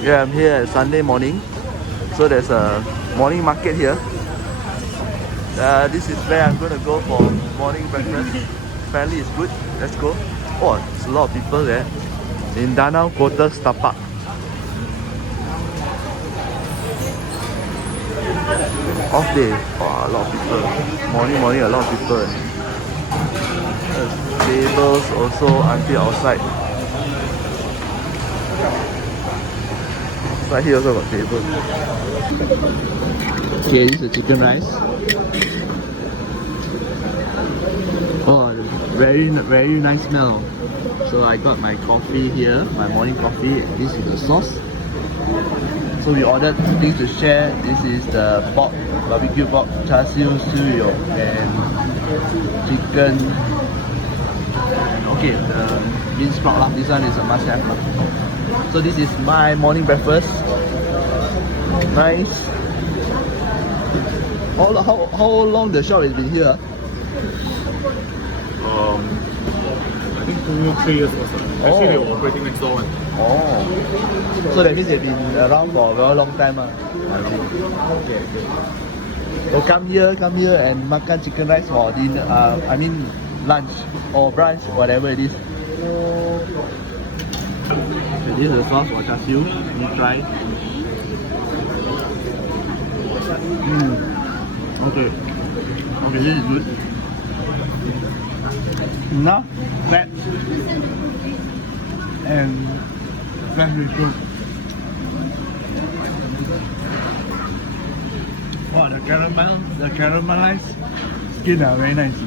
Yeah, I'm here at Sunday morning. So there's a morning market here. This is where I'm going to go for morning breakfast. Apparently it's good. Let's go. Oh, there's a lot of people there. In Danau Kota, Setapak. Off day. Oh, a lot of people. Morning, a lot of people. There's tables also until outside. Right here also got table. Okay, this is the chicken rice. Oh, very nice smell. So I got my coffee here, my morning coffee. This is the sauce. So we ordered things to share. This is the pork, barbecue pork, char siew, siew, and chicken. Okay, the bean sprout lah. This one is a must have. So this is my morning breakfast. Nice. How long the shop has been here? I think 2-3 years or so. Actually, they were operating next door. Oh. So that means they've been around for a very long time. Okay. So come here and makan chicken rice for dinner. I mean lunch or brunch, whatever it is. So this is the sauce for char siew. Let me try. Okay, this is good. Enough fat and flesh is good. Oh, the caramelized skin are very nice.